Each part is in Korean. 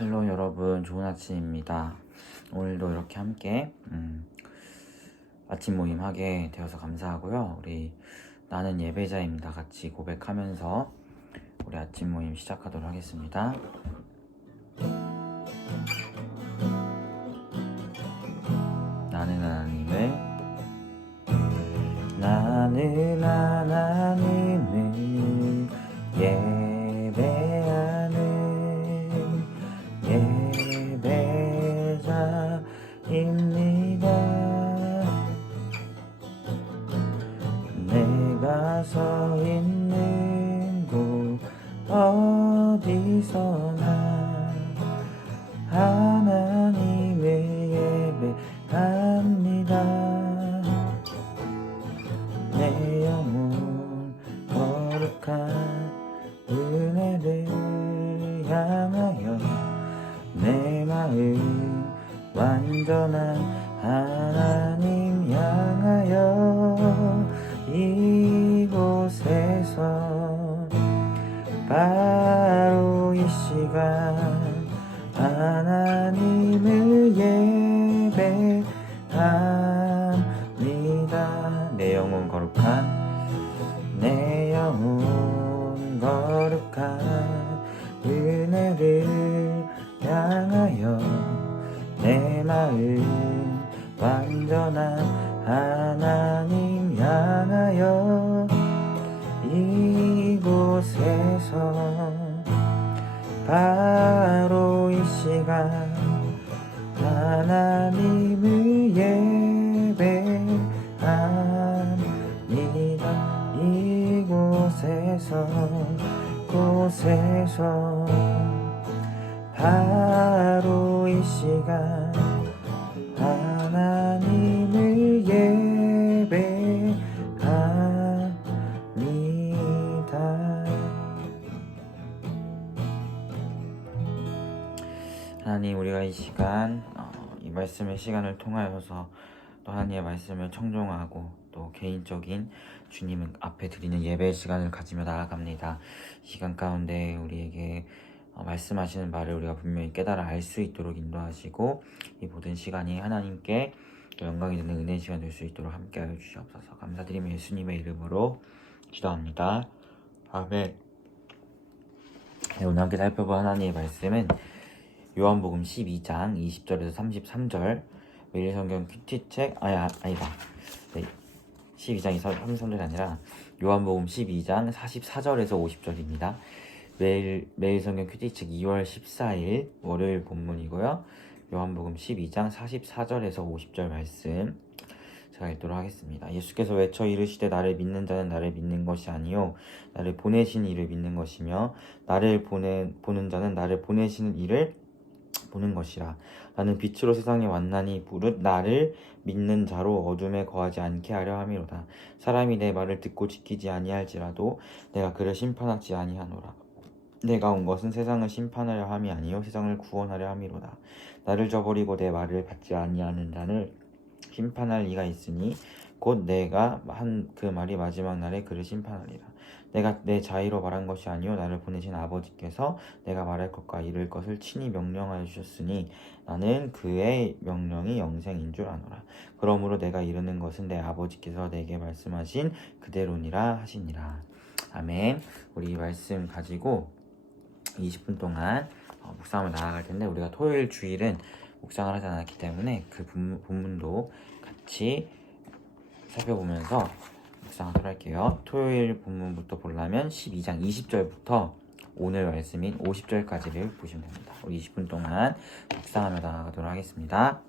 헬로 여러분, 좋은 아침입니다. 오늘도 이렇게 함께 아침 모임 하게 되어서 감사하고요. 우리 나는 예배자입니다. 같이 고백하면서 우리 아침 모임 시작하도록 하겠습니다. 나는 하나님을 예배하는 예배자입니다. 내가 서 있는 곳 어디서나 하나님을 예배합니다. 내 영혼 거룩한 은혜를 향하여 내 마음 완전한 하나님 향하여 이곳에서 바로 이 시간 하나님을 예배합니다. 내 영혼 거룩한 은혜를 향하여 내 마음 완전한 하나님 향하여 이곳에서 바로 이 시간 하나님을 예배합니다. 이곳에서 바로 이 시간 하나님을 예배합니다. 하나님, 우리가 이 시간 이 말씀의 시간을 통하여서 또 하나님의 말씀을 청종하고 또 개인적인 주님 앞에 드리는 예배의 시간을 가지며 나아갑니다. 이 시간 가운데 우리에게 말씀하시는 말을 우리가 분명히 깨달아 알 수 있도록 인도하시고 이 모든 시간이 하나님께 영광이 되는 은혜의 시간 될 수 있도록 함께하여 주시옵소서. 감사드리며 예수님의 이름으로 기도합니다. 아멘. 네, 오늘 함께 살펴볼 하나님의 말씀은 요한복음 12장 20절에서 33절 매일 성경 큐티책 아니다. 네, 12장 33절이 아니라 요한복음 12장 44절에서 50절입니다. 매일 성경 큐티책 2월 14일 월요일 본문이고요. 요한복음 12장 44절에서 50절 말씀 제가 읽도록 하겠습니다. 예수께서 외쳐 이르시되 나를 믿는 자는 나를 믿는 것이 아니요 나를 보내신 이를 믿는 것이며 나를 보는 자는 나를 보내시는 이를 보는 것이라. 나는 빛으로 세상에 왔나니 무릇 나를 믿는 자로 어둠에 거하지 않게 하려 함이로다. 사람이 내 말을 듣고 지키지 아니할지라도 내가 그를 심판하지 아니하노라. 내가 온 것은 세상을 심판하려 함이 아니요 세상을 구원하려 함이로다. 나를 저버리고 내 말을 받지 아니하는 자를 심판할 이가 있으니 곧 내가 한 그 말이 마지막 날에 그를 심판하리라. 내가 내 자의로 말한 것이 아니요 나를 보내신 아버지께서 내가 말할 것과 이룰 것을 친히 명령하여 주셨으니 나는 그의 명령이 영생인 줄 아노라. 그러므로 내가 이르는 것은 내 아버지께서 내게 말씀하신 그대로니라 하시니라. 아멘. 우리 이 말씀 가지고 20분 동안 묵상을 나아갈 텐데, 우리가 토요일 주일은 묵상을 하지 않았기 때문에 그 본문도 같이 살펴보면서 묵상하도록 할게요. 토요일 본문부터 보려면 12장 20절부터 오늘 말씀인 50절까지를 보시면 됩니다. 우리 20분 동안 묵상하며 나아가도록 하겠습니다.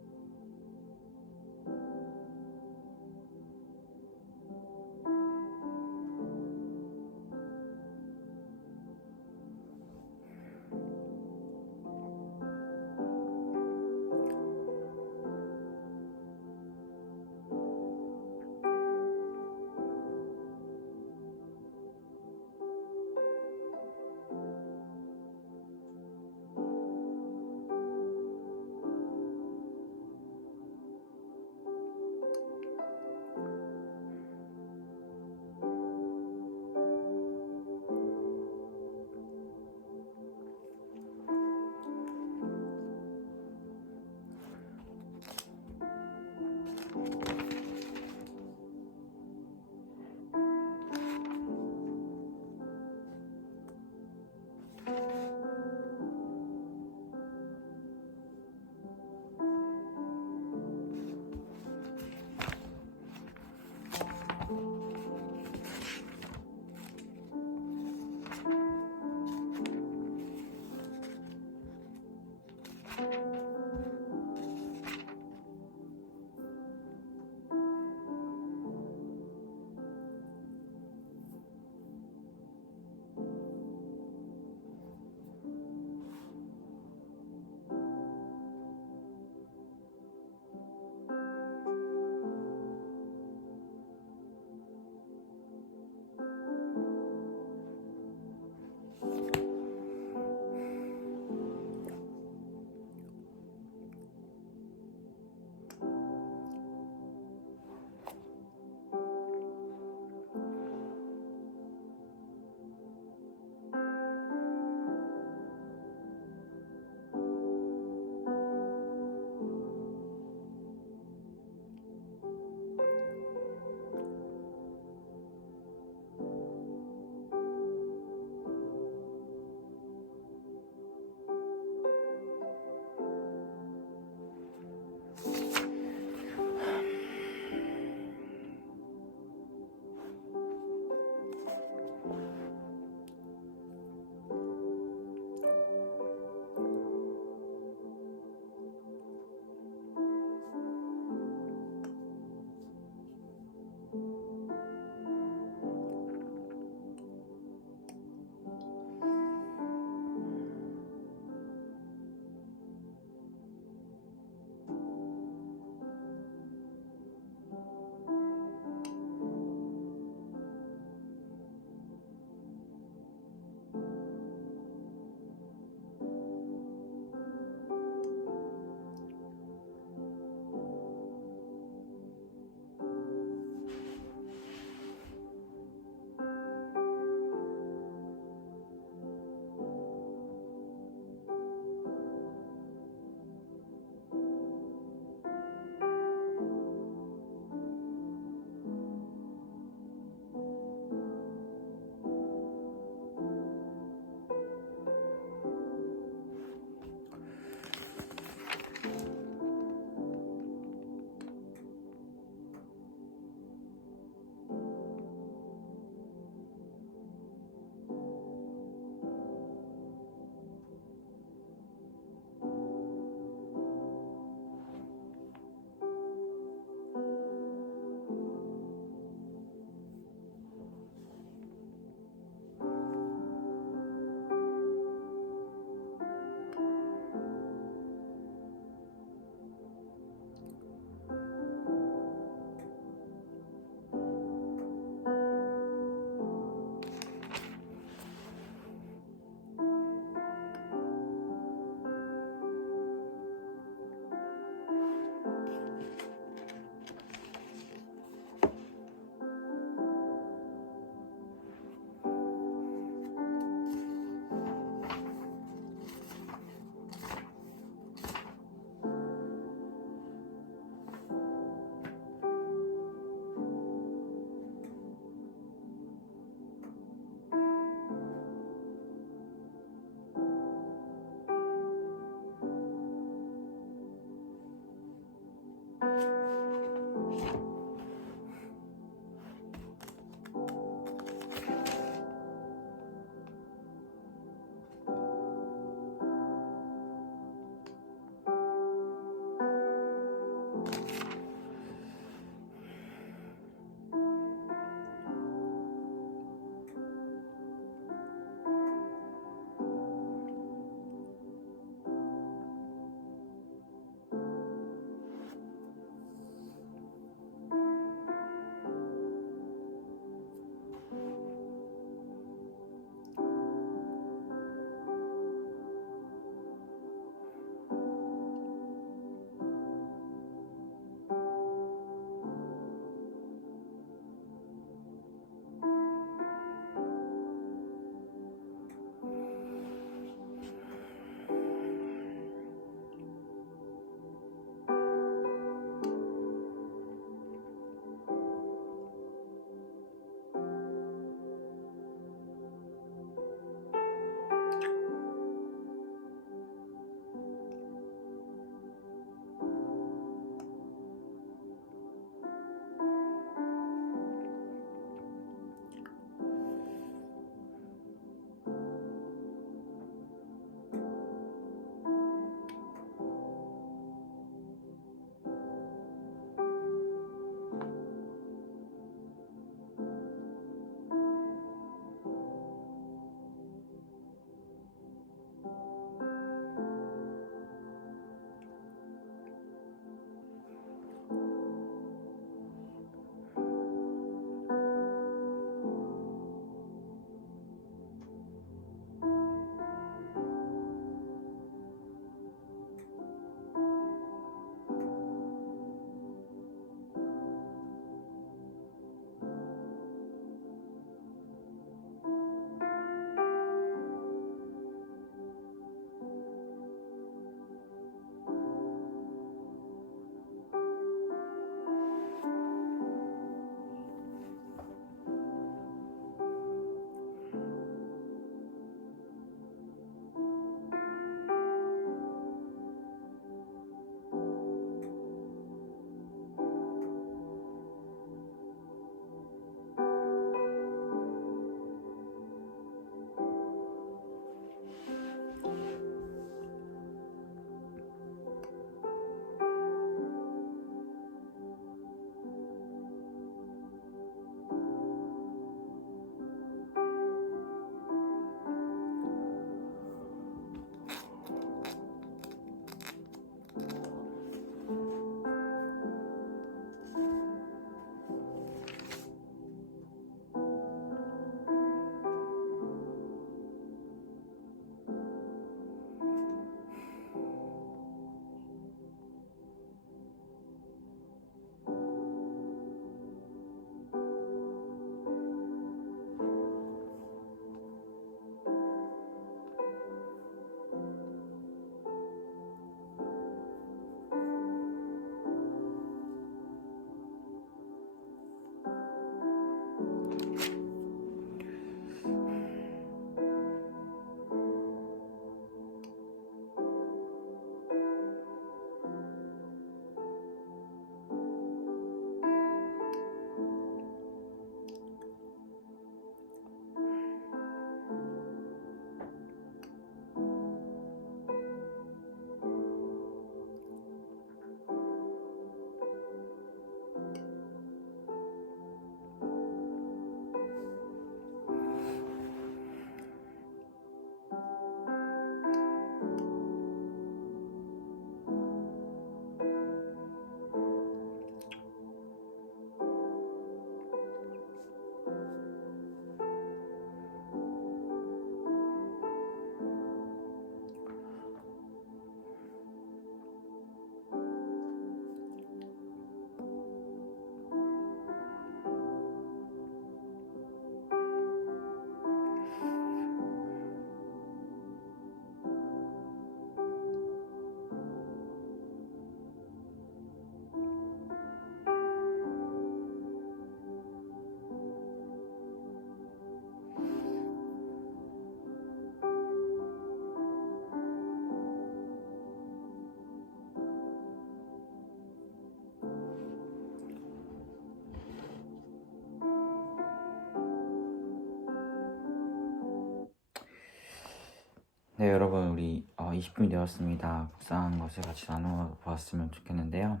네, 여러분, 우리 20분이 되었습니다. 묵상하는 것을 같이 나누어 보았으면 좋겠는데요.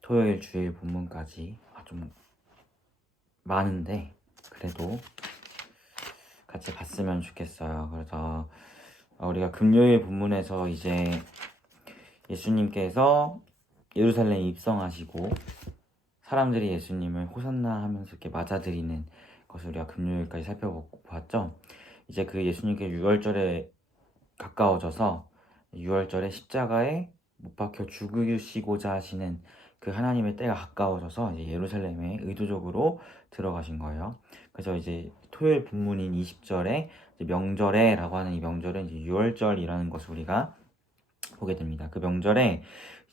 토요일, 주일 본문까지 좀 많은데 그래도 같이 봤으면 좋겠어요. 그래서 우리가 금요일 본문에서 이제 예수님께서 예루살렘에 입성하시고 사람들이 예수님을 호산나 하면서 이렇게 맞아들이는 것을 우리가 금요일까지 살펴보았죠. 이제 그 예수님께 유월절에 가까워져서 유월절에 십자가에 못 박혀 죽으시고자 하시는 그 하나님의 때가 가까워져서 이제 예루살렘에 의도적으로 들어가신 거예요. 그래서 이제 토요일 본문인 20절에 명절에라고 하는 이 명절은 이제 유월절이라는 것을 우리가 보게 됩니다. 그 명절에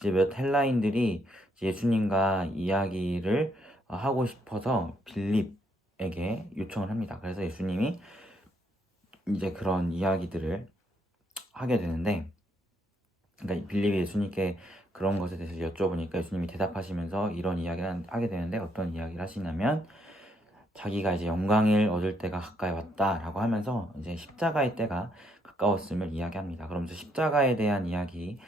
이제 몇 헬라인들이 예수님과 이야기를 하고 싶어서 빌립에게 요청을 합니다. 그래서 예수님이 이제 그런 이야기들을 하게 되는데, 그러니까 빌립이 예수님께 그런 것에 대해서 여쭤보니까 예수님이 대답하시면서 이런 이야기를 하게 되는데, 어떤 이야기를 하시냐면 자기가 이제 영광을 얻을 때가 가까이 왔다라고 하면서 이제 십자가의 때가 가까웠음을 이야기합니다. 그러면서 십자가에 대한 이야기를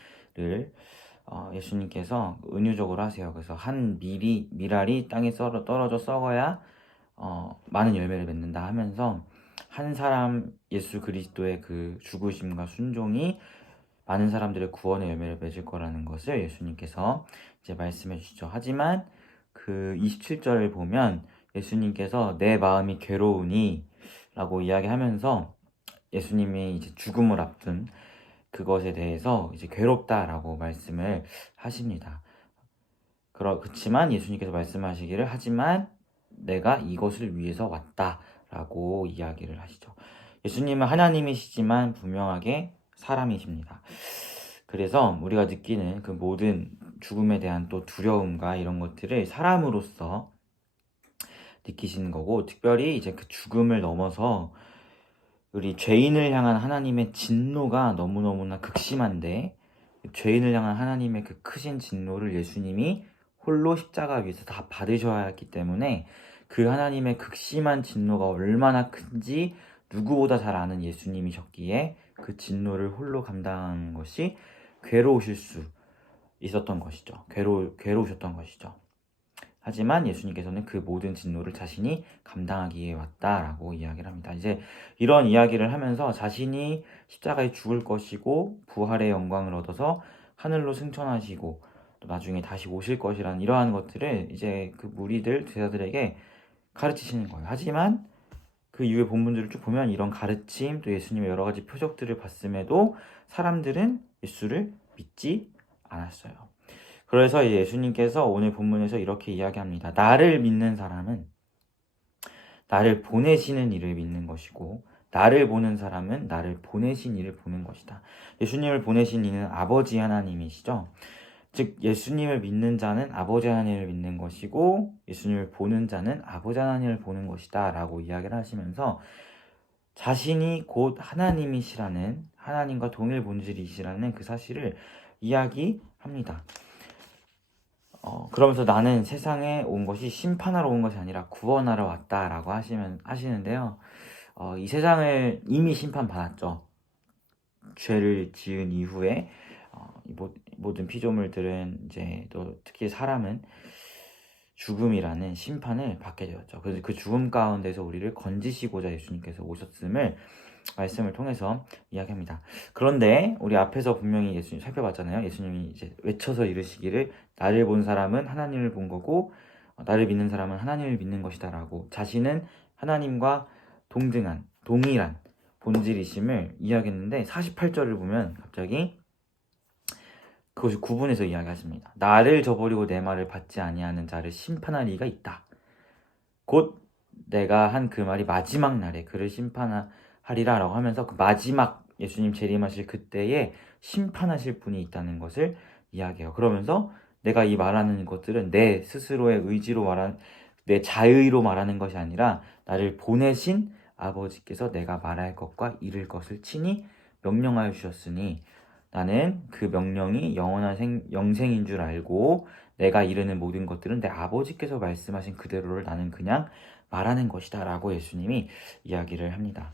예수님께서 은유적으로 하세요. 그래서 한 밀알이 땅에 떨어져 썩어야 많은 열매를 맺는다 하면서 한 사람 예수 그리스도의 그 죽으심과 순종이 많은 사람들의 구원의 열매를 맺을 거라는 것을 예수님께서 이제 말씀해 주시죠. 하지만 그 27절을 보면 예수님께서 내 마음이 괴로우니 라고 이야기하면서 예수님이 이제 죽음을 앞둔 그것에 대해서 이제 괴롭다라고 말씀을 하십니다. 그렇지만 예수님께서 말씀하시기를 하지만 내가 이것을 위해서 왔다라고 이야기를 하시죠. 예수님은 하나님이시지만 분명하게 사람이십니다. 그래서 우리가 느끼는 그 모든 죽음에 대한 또 두려움과 이런 것들을 사람으로서 느끼시는 거고, 특별히 이제 그 죽음을 넘어서 우리 죄인을 향한 하나님의 진노가 너무너무나 극심한데, 죄인을 향한 하나님의 그 크신 진노를 예수님이 홀로 십자가 위에서 다 받으셔야 했기 때문에 그 하나님의 극심한 진노가 얼마나 큰지 누구보다 잘 아는 예수님이셨기에 그 진노를 홀로 감당하는 것이 괴로우실 수 있었던 것이죠. 괴로우셨던 것이죠. 하지만 예수님께서는 그 모든 진노를 자신이 감당하기 위해 왔다라고 이야기를 합니다. 이제 이런 이야기를 하면서 자신이 십자가에 죽을 것이고 부활의 영광을 얻어서 하늘로 승천하시고 또 나중에 다시 오실 것이라는 이러한 것들을 이제 그 무리들, 제자들에게 가르치시는 거예요. 하지만 그 이후의 본문들을 쭉 보면 이런 가르침 또 예수님의 여러 가지 표적들을 봤음에도 사람들은 예수를 믿지 않았어요. 그래서 예수님께서 오늘 본문에서 이렇게 이야기합니다. 나를 믿는 사람은 나를 보내시는 이를 믿는 것이고 나를 보는 사람은 나를 보내신 이를 보는 것이다. 예수님을 보내신 이는 아버지 하나님이시죠. 즉 예수님을 믿는 자는 아버지 하나님을 믿는 것이고 예수님을 보는 자는 아버지 하나님을 보는 것이다 라고 이야기를 하시면서 자신이 곧 하나님이시라는, 하나님과 동일 본질이시라는 그 사실을 이야기합니다. 그러면서 나는 세상에 온 것이 심판하러 온 것이 아니라 구원하러 왔다라고 하시는데요. 이 세상을 이미 심판받았죠. 죄를 지은 이후에 모든 피조물들은 이제 또 특히 사람은 죽음이라는 심판을 받게 되었죠. 그래서 그 죽음 가운데서 우리를 건지시고자 예수님께서 오셨음을 말씀을 통해서 이야기합니다. 그런데 우리 앞에서 분명히 예수님 살펴봤잖아요. 예수님이 이제 외쳐서 이르시기를 나를 본 사람은 하나님을 본 거고 나를 믿는 사람은 하나님을 믿는 것이다 라고 자신은 하나님과 동일한 본질이심을 이야기했는데 48절을 보면 갑자기 그것이 구분해서 이야기하십니다. 나를 저버리고 내 말을 받지 아니하는 자를 심판할 이가 있다. 곧 내가 한 그 말이 마지막 날에 그를 심판하리라 라고 하면서 그 마지막 예수님 재림하실 그때에 심판하실 분이 있다는 것을 이야기해요. 그러면서 내가 이 말하는 것들은 내 스스로의 의지로 내 자의로 말하는 것이 아니라 나를 보내신 아버지께서 내가 말할 것과 이룰 것을 친히 명령하여 주셨으니 나는 그 명령이 영원한 영생인 줄 알고 내가 이르는 모든 것들은 내 아버지께서 말씀하신 그대로를 나는 그냥 말하는 것이다 라고 예수님이 이야기를 합니다.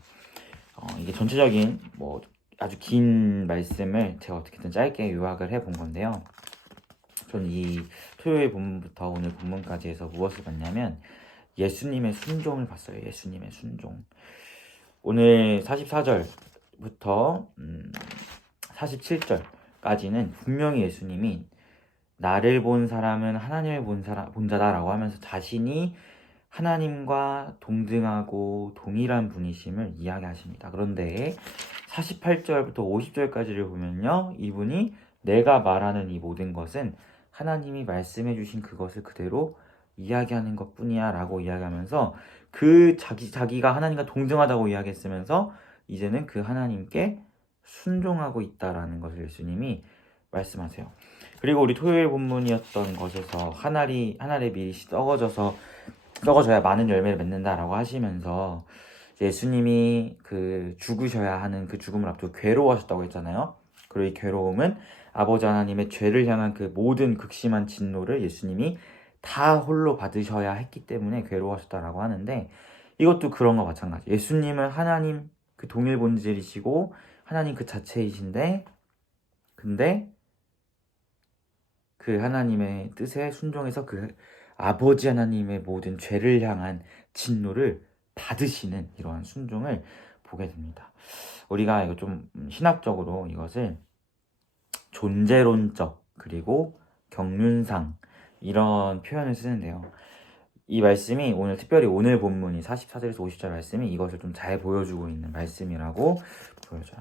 이게 전체적인 뭐 아주 긴 말씀을 제가 어떻게든 짧게 요약을 해본 건데요. 전 이 토요일 본문부터 오늘 본문까지 해서 무엇을 봤냐면 예수님의 순종을 봤어요. 예수님의 순종. 오늘 44절부터 47절까지는 분명히 예수님이 나를 본 사람은 하나님을 본 자다라고 하면서 자신이 하나님과 동등하고 동일한 분이심을 이야기하십니다. 그런데 48절부터 50절까지를 보면요, 이분이 내가 말하는 이 모든 것은 하나님이 말씀해 주신 그것을 그대로 이야기하는 것 뿐이야 라고 이야기하면서 그 자기가 하나님과 동등하다고 이야기했으면서 이제는 그 하나님께 순종하고 있다라는 것을 예수님이 말씀하세요. 그리고 우리 토요일 본문이었던 것에서 하늘의 밀이 썩어져야 많은 열매를 맺는다라고 하시면서 예수님이 그 죽으셔야 하는 그 죽음을 앞두고 괴로워하셨다고 했잖아요. 그리고 이 괴로움은 아버지 하나님의 죄를 향한 그 모든 극심한 진노를 예수님이 다 홀로 받으셔야 했기 때문에 괴로워하셨다라고 하는데, 이것도 그런 거 마찬가지. 예수님은 하나님 그 동일 본질이시고 하나님 그 자체이신데, 근데 그 하나님의 뜻에 순종해서 그 아버지 하나님의 모든 죄를 향한 진노를 받으시는 이러한 순종을 보게 됩니다. 우리가 이거 좀 신학적으로 이것을 존재론적 그리고 경륜상 이런 표현을 쓰는데요. 이 말씀이 특별히 오늘 본문이 44절에서 50절 말씀이 이것을 좀 잘 보여주고 있는 말씀이라고 보여져요.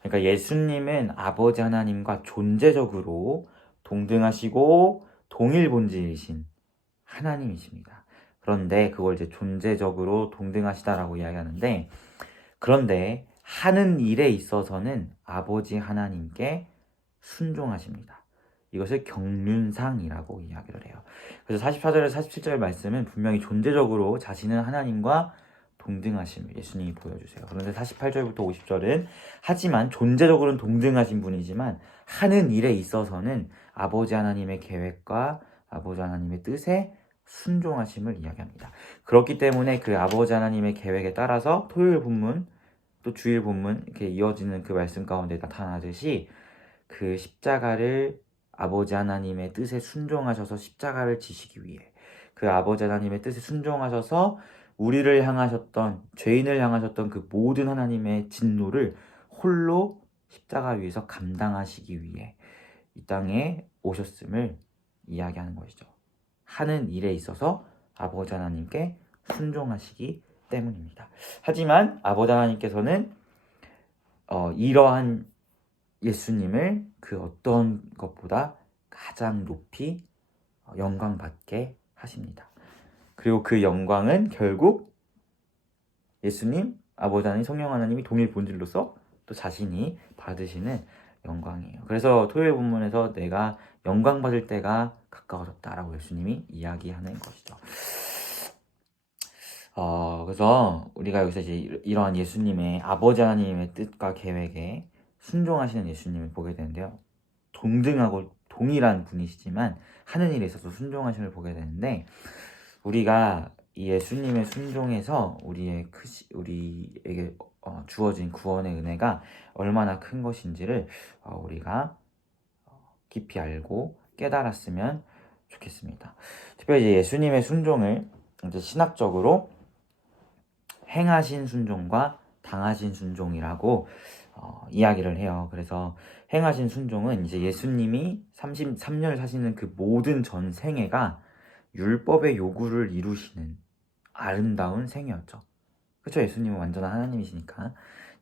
그러니까 예수님은 아버지 하나님과 존재적으로 동등하시고 동일 본질이신 하나님이십니다. 그런데 그걸 이제 존재적으로 동등하시다라고 이야기하는데, 그런데 하는 일에 있어서는 아버지 하나님께 순종하십니다. 이것을 경륜상이라고 이야기를 해요. 그래서 44절에서 47절 말씀은 분명히 존재적으로 자신은 하나님과 동등하심을 예수님이 보여주세요. 그런데 48절부터 50절은 하지만 존재적으로는 동등하신 분이지만 하는 일에 있어서는 아버지 하나님의 계획과 아버지 하나님의 뜻에 순종하심을 이야기합니다. 그렇기 때문에 그 아버지 하나님의 계획에 따라서 토요일 본문 또 주일 본문 이렇게 이어지는 그 말씀 가운데 나타나듯이 그 십자가를 아버지 하나님의 뜻에 순종하셔서 십자가를 지시기 위해 그 아버지 하나님의 뜻에 순종하셔서 우리를 향하셨던 죄인을 향하셨던 그 모든 하나님의 진노를 홀로 십자가 위에서 감당하시기 위해 이 땅에 오셨음을 이야기하는 것이죠. 하는 일에 있어서 아버지 하나님께 순종하시기 때문입니다. 하지만 아버지 하나님께서는 이러한 예수님을 그 어떤 것보다 가장 높이 영광받게 하십니다. 그리고 그 영광은 결국 예수님, 아버지 하나님, 성령 하나님이 동일 본질로서 또 자신이 받으시는 영광이에요. 그래서 토요일 본문에서 내가 영광 받을 때가 가까워졌다라고 예수님이 이야기하는 것이죠. 그래서 우리가 여기서 이제 이러한 예수님의 아버지 하나님의 뜻과 계획에 순종하시는 예수님을 보게 되는데요. 동등하고 동일한 분이시지만 하는 일에 있어서 순종하심을 보게 되는데, 우리가 이 예수님의 순종에서 우리에게 주어진 구원의 은혜가 얼마나 큰 것인지를 우리가 깊이 알고 깨달았으면 좋겠습니다. 특별히 이제 예수님의 순종을 이제 신학적으로 행하신 순종과 당하신 순종이라고 이야기를 해요. 그래서 행하신 순종은 이제 예수님이 33년을 사시는 그 모든 전 생애가 율법의 요구를 이루시는 아름다운 생애였죠. 그렇죠? 예수님은 완전한 하나님이시니까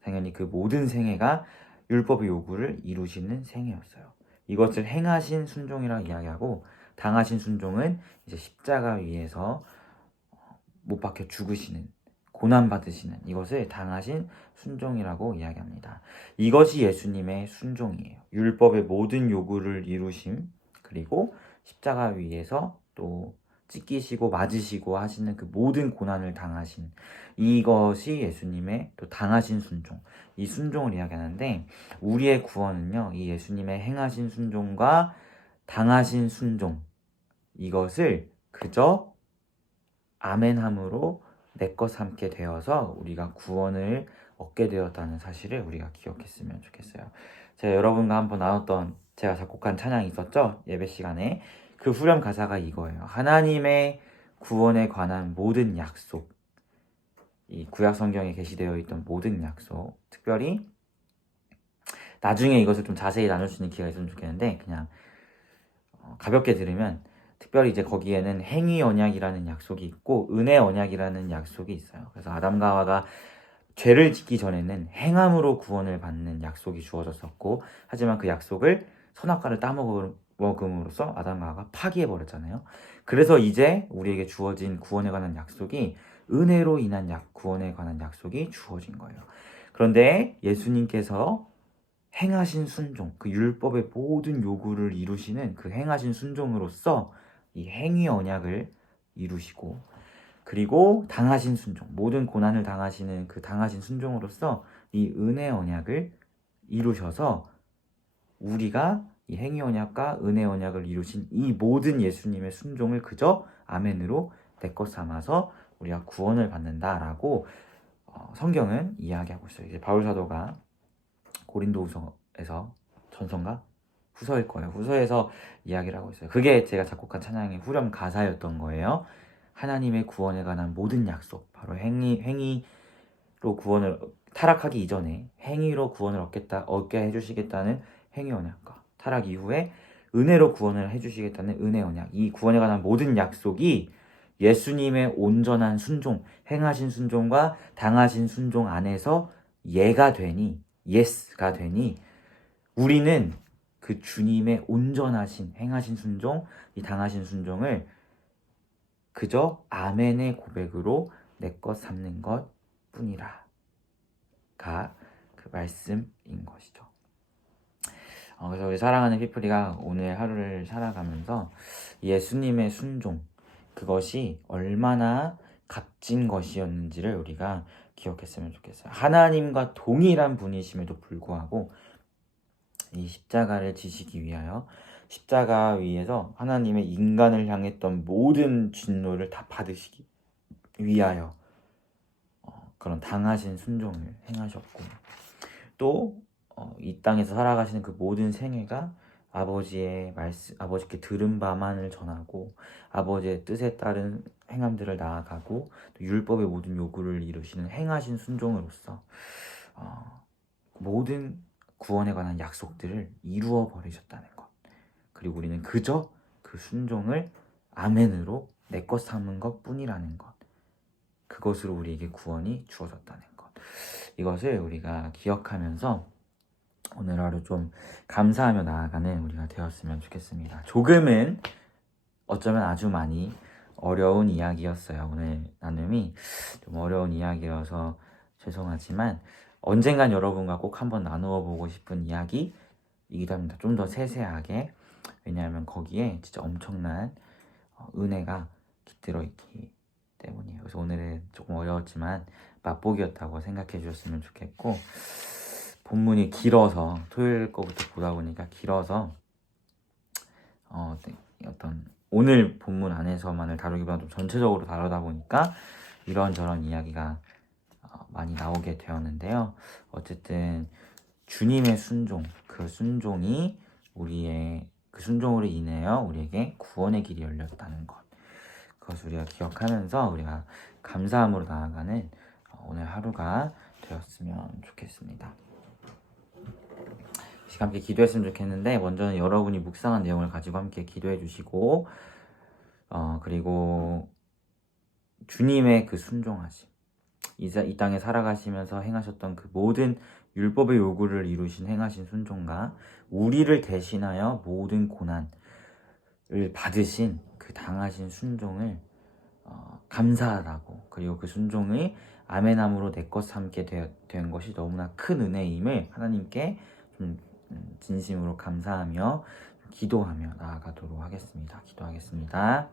당연히 그 모든 생애가 율법의 요구를 이루시는 생애였어요. 이것을 행하신 순종이라고 이야기하고, 당하신 순종은 이제 십자가 위에서 못 박혀 죽으시는, 고난받으시는 이것을 당하신 순종이라고 이야기합니다. 이것이 예수님의 순종이에요. 율법의 모든 요구를 이루심, 그리고 십자가 위에서 또 찢기시고 맞으시고 하시는 그 모든 고난을 당하신, 이것이 예수님의 또 당하신 순종, 이 순종을 이야기하는데, 우리의 구원은요, 이 예수님의 행하신 순종과 당하신 순종, 이것을 그저 아멘함으로 내 것 삼게 되어서 우리가 구원을 얻게 되었다는 사실을 우리가 기억했으면 좋겠어요. 제가 여러분과 한번 나눴던 제가 작곡한 찬양이 있었죠? 예배 시간에. 그 후렴 가사가 이거예요. 하나님의 구원에 관한 모든 약속, 이 구약 성경에 게시되어 있던 모든 약속, 특별히 나중에 이것을 좀 자세히 나눌 수 있는 기회가 있으면 좋겠는데 그냥 가볍게 들으면 특별히 이제 거기에는 행위 언약이라는 약속이 있고 은혜 언약이라는 약속이 있어요. 그래서 아담과 하와가 죄를 짓기 전에는 행함으로 구원을 받는 약속이 주어졌었고, 하지만 그 약속을 선악과를 따먹음으로써 아담과 하와가 파기해버렸잖아요. 그래서 이제 우리에게 주어진 구원에 관한 약속이 은혜로 인한 구원에 관한 약속이 주어진 거예요. 그런데 예수님께서 행하신 순종, 그 율법의 모든 요구를 이루시는 그 행하신 순종으로써 이 행위 언약을 이루시고, 그리고 당하신 순종, 모든 고난을 당하시는 그 당하신 순종으로써 이 은혜 언약을 이루셔서 우리가 이 행위 언약과 은혜 언약을 이루신 이 모든 예수님의 순종을 그저 아멘으로 내 것 삼아서 우리가 구원을 받는다라고 성경은 이야기하고 있어요. 이제 바울 사도가 고린도후서에서 전서인가? 후서일 거예요. 후서에서 이야기를 하고 있어요. 그게 제가 작곡한 찬양의 후렴 가사였던 거예요. 하나님의 구원에 관한 모든 약속, 바로 행위로 구원을 타락하기 이전에 행위로 구원을 얻게 해주시겠다는 행위 언약과 타락 이후에 은혜로 구원을 해주시겠다는 은혜 언약, 이 구원에 관한 모든 약속이 예수님의 온전한 순종, 행하신 순종과 당하신 순종 안에서 예가 되니, 예스가 되니 우리는 그 주님의 온전하신 행하신 순종, 이 당하신 순종을 그저 아멘의 고백으로 내 것 삼는 것 뿐이라 가 그 말씀인 것이죠. 그래서 우리 사랑하는 피플이가 오늘 하루를 살아가면서 예수님의 순종, 그것이 얼마나 값진 것이었는지를 우리가 기억했으면 좋겠어요. 하나님과 동일한 분이심에도 불구하고 이 십자가를 지시기 위하여 십자가 위에서 하나님의 인간을 향했던 모든 진노를 다 받으시기 위하여 그런 당하신 순종을 행하셨고, 또 이 땅에서 살아가시는 그 모든 생애가 아버지의 말씀, 아버지께 들은 바만을 전하고 아버지의 뜻에 따른 행함들을 나아가고 또 율법의 모든 요구를 이루시는 행하신 순종으로서 모든 구원에 관한 약속들을 이루어 버리셨다는 것, 그리고 우리는 그저 그 순종을 아멘으로 내 것 삼은 것 뿐이라는 것, 그것으로 우리에게 구원이 주어졌다는 것, 이것을 우리가 기억하면서 오늘 하루 좀 감사하며 나아가는 우리가 되었으면 좋겠습니다. 조금은 어쩌면 아주 많이 어려운 이야기였어요. 오늘 나눔이 좀 어려운 이야기여서 죄송하지만 언젠간 여러분과 꼭 한번 나누어 보고 싶은 이야기이기도 합니다. 좀 더 세세하게. 왜냐하면 거기에 진짜 엄청난 은혜가 깃들어 있기 때문이에요. 그래서 오늘은 조금 어려웠지만 맛보기였다고 생각해 주셨으면 좋겠고, 본문이 길어서 토요일 거부터 보다 보니까 길어서 어떤 오늘 본문 안에서만을 다루기보다 좀 전체적으로 다루다 보니까 이런저런 이야기가 많이 나오게 되었는데요. 어쨌든 주님의 순종, 그 순종이 그 순종으로 인하여 우리에게 구원의 길이 열렸다는 것, 그것을 우리가 기억하면서 우리가 감사함으로 나아가는 오늘 하루가 되었으면 좋겠습니다. 함께 기도했으면 좋겠는데, 먼저는 여러분이 묵상한 내용을 가지고 함께 기도해 주시고, 그리고 주님의 그 순종하심, 이 땅에 살아가시면서 행하셨던 그 모든 율법의 요구를 이루신 행하신 순종과 우리를 대신하여 모든 고난을 받으신 그 당하신 순종을 감사하다고, 그리고 그 순종이 아멘함으로 내 것 삼게 된 것이 너무나 큰 은혜임을 하나님께 좀 진심으로 감사하며 기도하며 나아가도록 하겠습니다. 기도하겠습니다.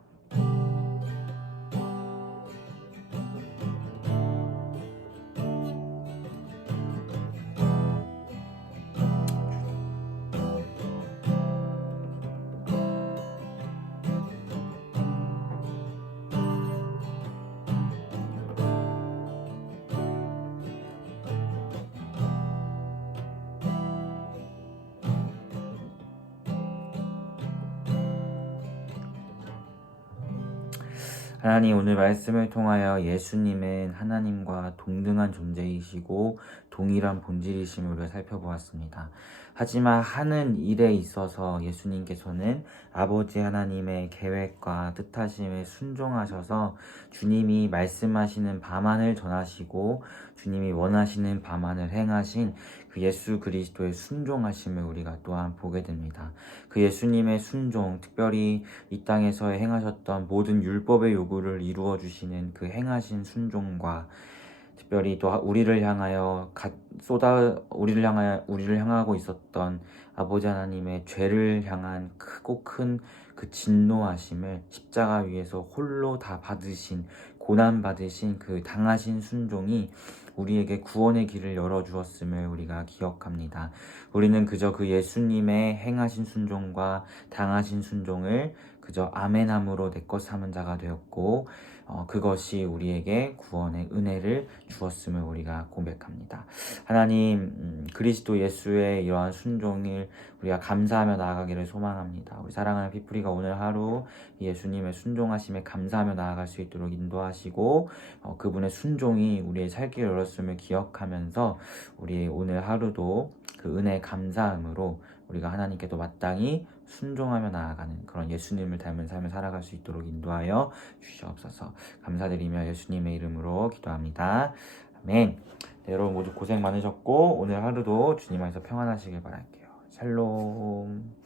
하나님, 오늘 말씀을 통하여 예수님은 하나님과 동등한 존재이시고 동일한 본질이심을 우리가 살펴보았습니다. 하지만 하는 일에 있어서 예수님께서는 아버지 하나님의 계획과 뜻하심에 순종하셔서 주님이 말씀하시는 바만을 전하시고 주님이 원하시는 바만을 행하신 그 예수 그리스도의 순종하심을 우리가 또한 보게 됩니다. 그 예수님의 순종, 특별히 이 땅에서 행하셨던 모든 율법의 요구를 이루어 주시는 그 행하신 순종과 특별히 또 우리를 향하고 있었던 아버지 하나님의 죄를 향한 크고 큰 그 진노하심을 십자가 위에서 홀로 다 받으신, 고난 받으신 그 당하신 순종이 우리에게 구원의 길을 열어 주었음을 우리가 기억합니다. 우리는 그저 그 예수님의 행하신 순종과 당하신 순종을 그저 아멘함으로 내 것 삼은 자가 되었고, 그것이 우리에게 구원의 은혜를 주었음을 우리가 고백합니다. 하나님, 그리스도 예수의 이러한 순종을 우리가 감사하며 나아가기를 소망합니다. 우리 사랑하는 피프리가 오늘 하루 예수님의 순종하심에 감사하며 나아갈 수 있도록 인도하시고, 그분의 순종이 우리의 살 길을 열었음을 기억하면서 우리 오늘 하루도 그 은혜의 감사함으로 우리가 하나님께 또 마땅히 순종하며 나아가는 그런 예수님을 닮은 삶을 살아갈 수 있도록 인도하여 주시옵소서. 감사드리며 예수님의 이름으로 기도합니다. 아멘. 네, 여러분 모두 고생 많으셨고 오늘 하루도 주님 안에서 평안하시길 바랄게요. 샬롬.